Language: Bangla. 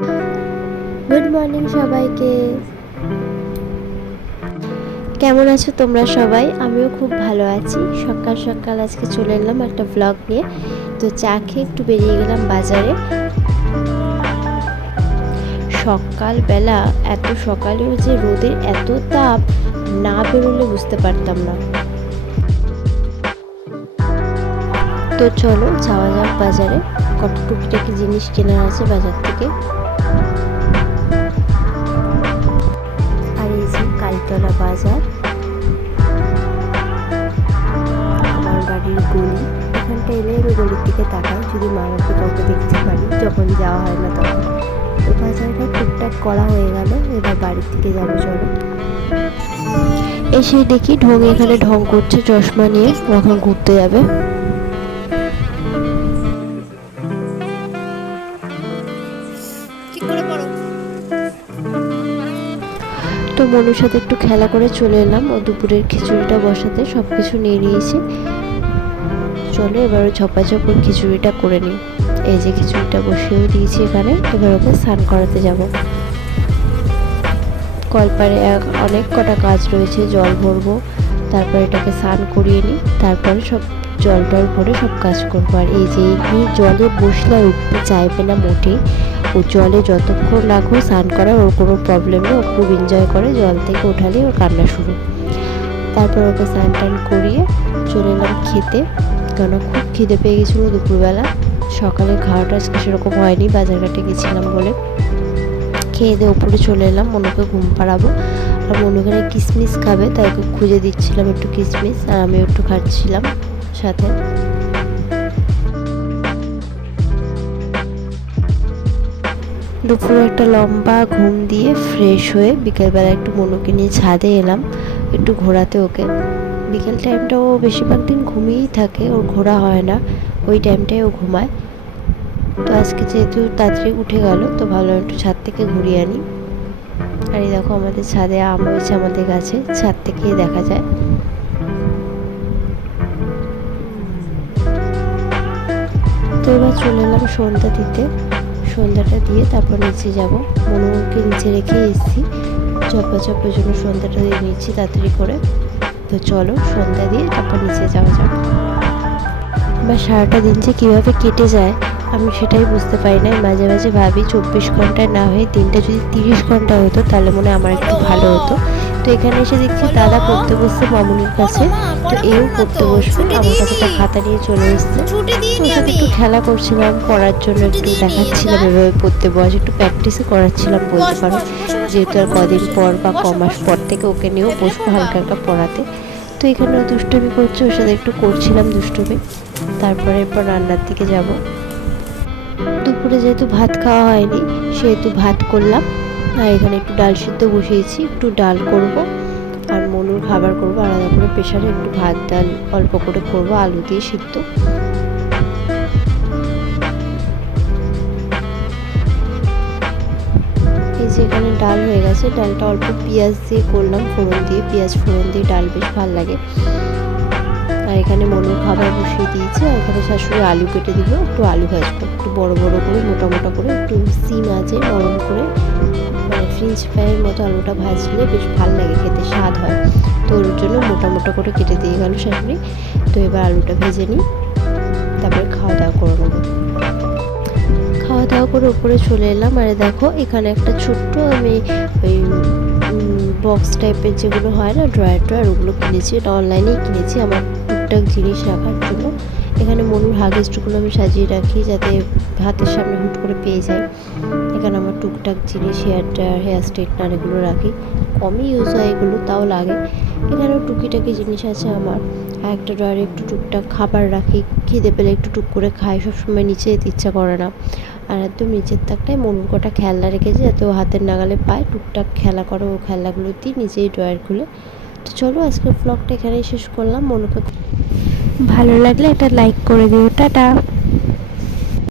গুড মর্নিং সবাইকে। কেমন আছো তোমরা সবাই? আমিও খুব ভালো আছি। সকাল সকাল আজকে চলে এলাম একটা ব্লগ নিয়ে। তো চা খেয়ে একটু বেরিয়ে গেলাম বাজারে। সকালবেলা এত সকালেও যে রোদের এত তাপ, না বেরোলে বুঝতে পারতাম না। তো চলো যাওয়া যাক বাজারে, কত টুকিটাকি জিনিস কেনার আছে বাজার থেকে। আর এই যে কালীতলা বাজার, আমার বাড়ির গলি। এখানটা এলে আমি গলির দিকে তাকাই, যদি মামাকে কাউকে দেখতে পারি, যখন যাওয়া হয় না তখন। তো বাজারটা টুকটাক করা হয়ে গেল, এবার বাড়ির দিকে যাবো। চলো। এসে দেখি ঢং এখানে ঢং করছে চশমা নিয়ে, এখন ঘুরতে যাবে। তো মনুর সাথে একটু খেলা করে চলে এলাম ও দুপুরের খিচুড়িটা বসাতে। সব কিছু নিয়ে নিয়েছি, চলো এবার ঝপাঝপ ওর খিচুড়িটা করে নিই। এই যে খিচুড়িটা বসিয়েও দিয়েছি এখানে, এবার ওকে স্নান করাতে যাব। কলপারে অনেক কটা কাজ রয়েছে, জল ভরবো, তারপর এটাকে স্নান করিয়ে নিই, তারপরে সব জল টল ভরে সব কাজ করবো। আর এই যে জলে বসলে আর উঠতে চাইবে না মোটেই। ও জলে যতক্ষণ রাখো স্নান করার ওর কোনো প্রবলেম নেই, ও খুব এনজয় করে। জল থেকে ওঠালেই ওর কান্না শুরু। তারপর ওকে স্নান টান করিয়ে চলে এলাম খেতে, কেন খুব খিদে পেয়ে গেছিলো দুপুরবেলা। সকালে খাওয়াটা আজকে সেরকম হয়নি, বাজারঘাটে গেছিলাম বলে। খেয়ে দিয়ে উপরে চলে এলাম, মনুকে ঘুম পাড়াবো। আর মনু এখানে কিশমিশ খাবে, তাই ওকে খুঁজে দিচ্ছিলাম একটু কিশমিশ, আর আমি একটু খাচ্ছিলাম সাথে। দুপুরে একটা লম্বা ঘুম দিয়ে ফ্রেশ হয়ে বিকেলবেলা একটু মনুকে নিয়ে ছাদে এলাম একটু ঘোরাতে ওকে। বিকেল টাইমটা ও বেশিরভাগ দিন ঘুমিয়েই থাকে, ওর ঘোরা হয় না, ওই টাইমটাই ও ঘুমায়। তো আজকে যেহেতু তাড়াতাড়ি উঠে গেল, তো ভাবলাম একটু ছাদ থেকে ঘুরিয়ে আনি। আর এই দেখো আমাদের ছাদে আম হয়েছে, আমাদের গাছে, ছাদ থেকেই দেখা যায়। তো এবার চলে এলাম সন্ধ্যা দিতে। সন্ধ্যাটা দিয়ে তারপর নিচে যাব। মনুকে নিচে রেখে এসেছি, চপাচপের জন্য সন্ধ্যাটা দিয়ে নিচ্ছি তাড়াতাড়ি করে। তো চলো সন্ধ্যা দিয়ে তারপর নিচে যাওয়া যাক। বা সারাটা দিন যে কীভাবে কেটে যায় আমি সেটাই বুঝতে পারি না। মাঝে মাঝে ভাবি 24 ঘন্টায় না হয়ে দিনটা যদি 30 ঘন্টা হতো তাহলে মনে হয় আমার একটু ভালো হতো। তো এখানে এসে দেখছি দাদা পড়তে বসছে মামুনির কাছে, তো এও পড়তে বসবে। আমার কাছে একটা খাতা নিয়ে চলে এসছে, তো ওর সাথে একটু খেলা করছিলাম, পড়ার জন্য একটু দেখাচ্ছিলাম এভাবে পড়তে বস, একটু প্র্যাকটিসও করাচ্ছিলাম বলতে পারো। যেহেতু আর কদিন পর বা কমাস পর থেকে ওকে নিয়েও বসবো হালকা হালকা পড়াতে। তো এখানে ও দুষ্টুমি করছে, ওর সাথে একটু করছিলাম দুষ্টুমি। তারপরে এরপর রান্নার দিকে যাব। দুপুরে যেহেতু ভাত খাওয়া হয়নি সেহেতু ভাত করলাম। আর এখানে একটু ডাল সিদ্ধ বসিয়েছি, একটু ডাল করব আর মনুর খাবার করব আলাদা করে প্রেশারে। একটু ভাত ডাল অল্প করে করব আলু দিয়ে সিদ্ধ। এই যে এখানে ডাল হয়ে গেছে, ডালটা অল্প পেঁয়াজ দিয়ে করলাম, ফোড়ন দিয়ে, পেঁয়াজ ফোড়ন দিয়ে ডাল বেশ ভালো লাগে। আর এখানে মনুর খাবার বসিয়ে দিয়েছি। আর এখানে শাশুড়ি আলু কেটে দিল, একটু আলু ভাজবো, একটু বড় বড় করে মোটা মোটা করে, একটু সিম আছে নরম করে, মানে ফ্রেঞ্চ ফ্রাইয়ের মতো আলুটা ভাজলে বেশ ভালো লাগে খেতে, স্বাদ হয়। তো ওর জন্য মোটা মোটা করে কেটে দিয়ে গেল শাশুড়ি। তো এবার আলুটা ভেজে নিই, তারপরে খাওয়া দাওয়া করে নেবো। খাওয়া দাওয়া করে উপরে চলে এলাম। আর দেখো এখানে একটা ছোট্ট আমি ওই বক্স টাইপের যেগুলো হয় না, ড্রয়ার ওগুলো কিনেছি। এটা অনলাইনেই কিনেছি আমার টুকটাক জিনিস রাখার জন্য। এখানে মনুর হাগিসটুকুলো আমি সাজিয়ে রাখি যাতে হাতের সামনে হুট করে পেয়ে যাই। এখানে আমার টুকটাক জিনিস, হেয়ার ড্রায়ার, হেয়ার স্ট্রেটনার এগুলো রাখি, কমই ইউজ হয় এগুলো, তাও লাগে। এখানেও টুকিটাকি জিনিস আছে আমার। আর একটা ড্রয়ারে একটু টুকটাক খাবার রাখি, খিদে পেলে একটু টুক করে খাই, সবসময় নিচে যেতে ইচ্ছা করে না। আর একদম নিচের তাকটায় মনুর কটা খেলনা রেখেছি যাতে ও হাতের নাগালে পায়, টুকটাক খেলা করে ও খেলনাগুলো দিই নিজেই ড্রয়ার খুলে। তো চলো আজকের ব্লগটা এখানেই শেষ করলাম। মনুকে ভালো লাগলে একটা লাইক করে দিও, টাটা।